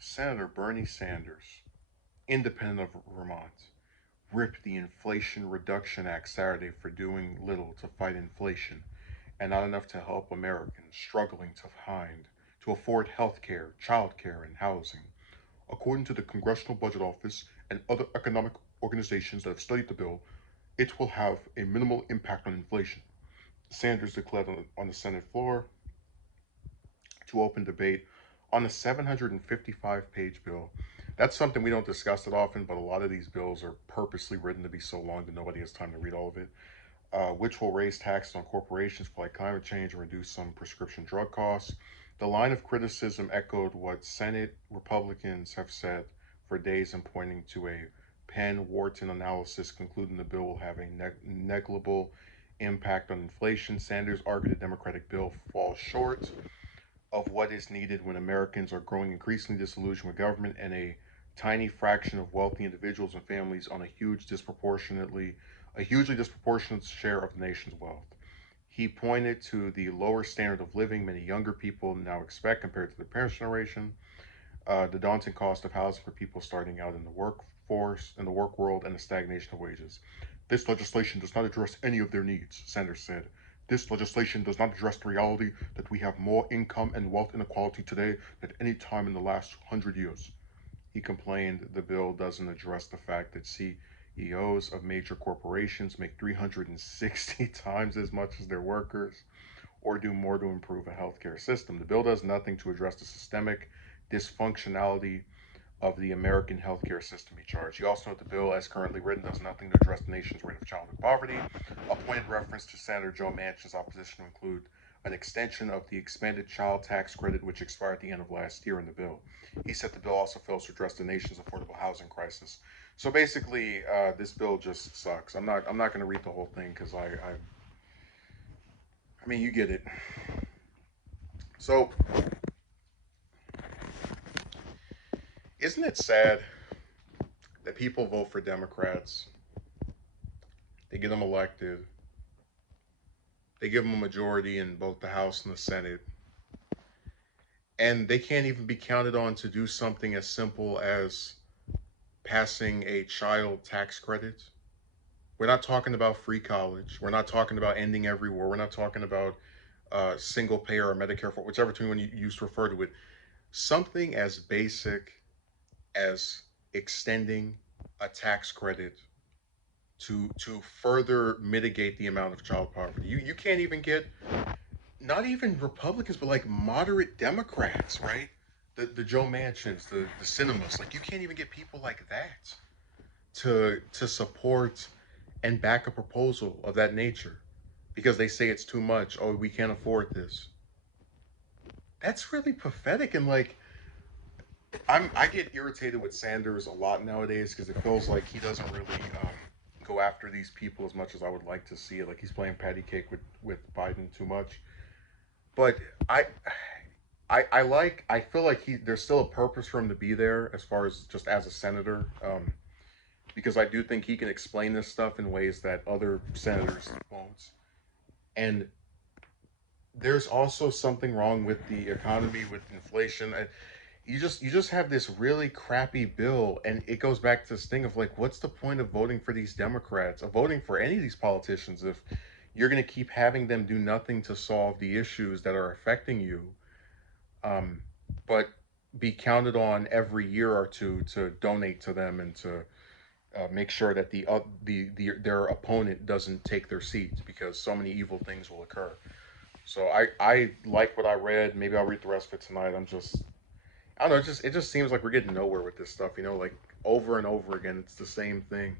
Senator Bernie Sanders, independent of Vermont, ripped the Inflation Reduction Act Saturday for doing little to fight inflation and not enough to help Americans struggling to afford health care, child care, and housing. According to the Congressional Budget Office and other economic organizations that have studied the bill, it will have a minimal impact on inflation. Sanders declared on the Senate floor to open debate on a 755-page bill. That's something we don't discuss it often, but a lot of these bills are purposely written to be so long that nobody has time to read all of it, which will raise taxes on corporations, fight climate change, and reduce some prescription drug costs. The line of criticism echoed what Senate Republicans have said for days in pointing to a Penn Wharton analysis concluding the bill will have a negligible impact on inflation. Sanders argued the Democratic bill falls short of what is needed when Americans are growing increasingly disillusioned with government and a tiny fraction of wealthy individuals and families on a hugely disproportionate share of the nation's wealth. He pointed to the lower standard of living many younger people now expect compared to their parents' generation, the daunting cost of housing for people starting out in the workforce, in the work world, and the stagnation of wages. This legislation does not address any of their needs, Sanders said. This legislation does not address the reality that we have more income and wealth inequality today than any time in the last 100 years. He complained the bill doesn't address the fact that CEOs of major corporations make 360 times as much as their workers or do more to improve a healthcare system. The bill does nothing to address the systemic dysfunctionality of the American healthcare system, he charged. He also noted the bill, as currently written, does nothing to address the nation's rate of childhood poverty. A pointed reference to Senator Joe Manchin's opposition to include an extension of the expanded child tax credit, which expired at the end of last year in the bill. He said the bill also fails to address the nation's affordable housing crisis. So basically, this bill just sucks. I'm not going to read the whole thing because I mean, you get it. So, isn't it sad that people vote for Democrats? They get them elected. They give them a majority in both the House and the Senate. And they can't even be counted on to do something as simple as passing a child tax credit. We're not talking about free college. We're not talking about ending every war. We're not talking about single payer or Medicare for whichever term you use to refer to it. Something as basic as extending a tax credit to further mitigate the amount of child poverty. You can't even get not even Republicans, but like moderate Democrats, right? The Joe Manchins, the cinemas, like you can't even get people like that to support and back a proposal of that nature because they say it's too much. Oh, we can't afford this. That's really pathetic. And like I get irritated with Sanders a lot nowadays because it feels like he doesn't really go after these people as much as I would like to see it. Like he's playing patty cake with Biden too much. But I I feel like there's still a purpose for him to be there as far as just as a senator, because I do think he can explain this stuff in ways that other senators won't. And there's also something wrong with the economy, with inflation. And you just have this really crappy bill, and it goes back to this thing of like, what's the point of voting for these Democrats, of voting for any of these politicians, if you're going to keep having them do nothing to solve the issues that are affecting you, um, but be counted on every year or two to donate to them and to make sure that their opponent doesn't take their seat because so many evil things will occur. So I like what I read. Maybe I'll read the rest of it tonight. I don't know. It just seems like we're getting nowhere with this stuff. Like over and over again, it's the same thing.